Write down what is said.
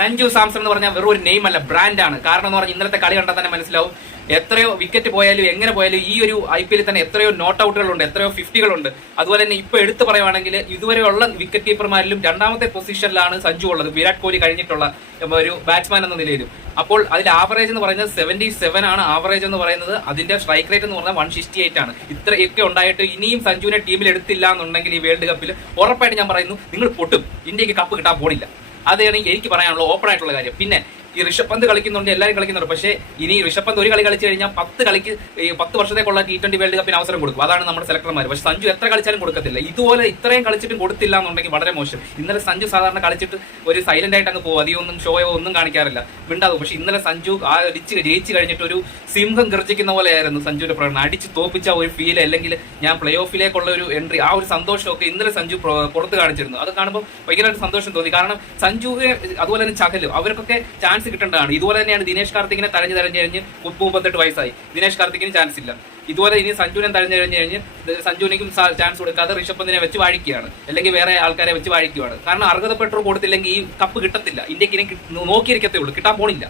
സഞ്ജു സാംസൺ എന്ന് പറഞ്ഞാൽ വെറും ഒരു നെയിം അല്ല ബ്രാൻഡാണ് കാരണം എന്ന് പറഞ്ഞാൽ ഇന്നലത്തെ കളി കണ്ടാൽ തന്നെ മനസ്സിലാവും എത്രയോ വിക്കറ്റ് പോയാലും എങ്ങനെ പോയാലും ഈ ഒരു ഐ പി എല്ലിൽ തന്നെ എത്രയോ നോട്ട് ഔട്ടുകളുണ്ട് എത്രയോ ഫിഫ്റ്റികളുണ്ട് അതുപോലെ തന്നെ ഇപ്പൊ എടുത്തു പറയുവാണെങ്കിൽ ഇതുവരെയുള്ള വിക്കറ്റ് കീപ്പർമാരിലും രണ്ടാമത്തെ പൊസിഷനിലാണ് സഞ്ജു ഉള്ളത്. വിരാട് കോഹ്ലി കഴിഞ്ഞിട്ടുള്ള ഒരു ബാറ്റ്സ്മാൻ എന്ന നിലയിലും. അപ്പോൾ അതിൽ ആവറേജ് എന്ന് പറയുന്നത് സെവന്റി സെവൻ ആണ്. ആവറേജ് എന്ന് പറയുന്നത് അതിന്റെ സ്ട്രൈക്ക് റേറ്റ് എന്ന് പറഞ്ഞാൽ വൺ സിക്സ്റ്റി എയ്റ്റ് ആണ്. ഇത്രയൊക്കെ ഉണ്ടായിട്ട് ഇനിയും സഞ്ജുവിനെ ടീമിൽ എടുത്തില്ല എന്നുണ്ടെങ്കിൽ ഈ വേൾഡ് കപ്പിൽ ഉറപ്പായിട്ട് ഞാൻ പറയുന്നു നിങ്ങൾ പൊട്ടും. ഇന്ത്യയ്ക്ക് കപ്പ് കിട്ടാൻ പോണില്ല. അതാണ് എനിക്ക് പറയാനുള്ള ഓപ്പൺ ആയിട്ടുള്ള കാര്യം. പിന്നെ ഈ ഋഷഭ് പന്ത് കളിക്കുന്നുണ്ട് എല്ലാവരും കളിക്കുന്നുണ്ട്. പക്ഷേ ഇനി ഋഷഭ് പന്ത് ഒരു കളി കളിച്ചു കഴിഞ്ഞാൽ പത്ത് കളിക്ക് പത്ത് വർഷത്തേക്കുള്ള ടി ട്വന്റി വേൾഡ് കപ്പിന് അവസരം കൊടുക്കും. അതാണ് നമ്മുടെ സെലക്ടർമാർ പക്ഷേ സഞ്ജു എത്ര കളിച്ചാലും കൊടുക്കത്തില്ല. ഇതുപോലെ ഇത്രയും കളിച്ചിട്ടും കൊടുത്തില്ല എന്നുണ്ടെങ്കിൽ വളരെ മോശം. ഇന്നലെ സഞ്ജു സാധാരണ കളിച്ചിട്ട് ഒരു സൈലന്റ് ആയിട്ട് അങ്ങ് പോകും അധികം ഒന്നും ഷോയോ ഒന്നും കാണിക്കാറില്ല. മിണ്ടാകും പക്ഷെ ഇന്നലെ സഞ്ജു ആ അടിച്ച് ജയിച്ച് കഴിഞ്ഞിട്ട് ഒരു സിംഹം ഗർജിക്കുന്ന പോലെയായിരുന്നു സഞ്ജുവിന്റെ പ്രകടനം. അടിച്ച് തോപ്പിച്ച ഒരു ഫീൽ അല്ലെങ്കിൽ ഞാൻ പ്ലേ ഓഫിലേക്കുള്ള ഒരു എൻട്രി ആ ഒരു സന്തോഷമൊക്കെ ഇന്നലെ സഞ്ജു പുറത്ത് കാണിച്ചിരുന്നു. അത് കാണുമ്പോൾ ഭയങ്കരമായിട്ട് സന്തോഷം തോന്നി. കാരണം സഞ്ജുവിനെ അതുപോലെ തന്നെ ചഹലും അവർക്കൊക്കെ ചാൻസ് കിട്ടേണ്ടതാണ്. ഇതുപോലെ തന്നെയാണ് ദിനേശ് കാർത്തികിനെ തരഞ്ഞ് തരഞ്ഞ് കഴിഞ്ഞ് മുപ്പത് മുപ്പത്തെട്ട് വയസ്സായി. ദിനേശ് കാർത്തിക്കിന് ചാൻസ് ഇല്ല. ഇതുപോലെ ഇനി സഞ്ജുനെ തഴഞ്ഞു കഴിഞ്ഞ് കഴിഞ്ഞ് സഞ്ജുനിക്കും ചാൻസ് കൊടുക്കാതെ ഋഷഭ് പന്തിനെ വെച്ച് വാഴിക്കുകയാണ്. അല്ലെങ്കിൽ വേറെ ആൾക്കാരെ വെച്ച് വാഴിക്കുകയാണ്. കാരണം അർഹതപ്പെട്ടവർ കൊടുത്തില്ലെങ്കിൽ ഈ കപ്പ് കിട്ടത്തില്ല. ഇന്ത്യയ്ക്ക് ഇനി നോക്കിയിരിക്കത്തേ ഉള്ളൂ. കിട്ടാൻ പോണില്ല.